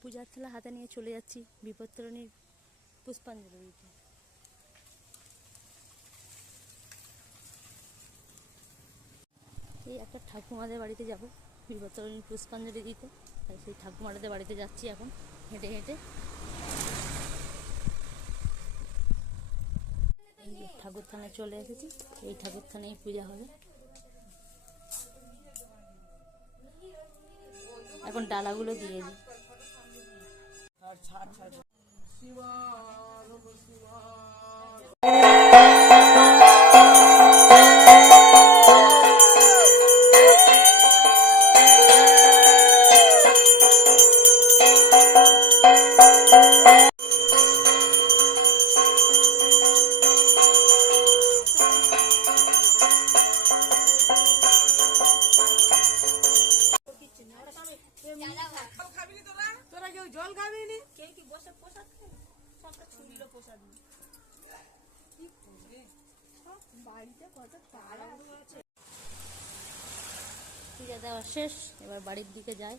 পূজার থালা হাতে নিয়ে চলে যাচ্ছি বিপত্তারিণীর পুষ্পাঞ্জলি দিতে। এই একটা ঠাকুমাদের বাড়িতে যাব বিপত্তারিণীর পুষ্পাঞ্জলি দিতে, তাই সেই ঠাকুমাদের বাড়িতে যাচ্ছি এখন হেঁটে হেঁটে। এই যে ঠাকুর থানায় চলে এসেছি, এই ঠাকুর থানায় পূজা হবে। এখন ডালাগুলো দিয়ে দিই। জল খাবি নি কেউ কি বসে প্রসাদ খায়? সবটা ছুঁড়িল প্রসাদ নি কি করবে? বাড়িতে কত তাড়া আছে। পূজা দেওয়া শেষ, এবার বাড়ির দিকে যাই।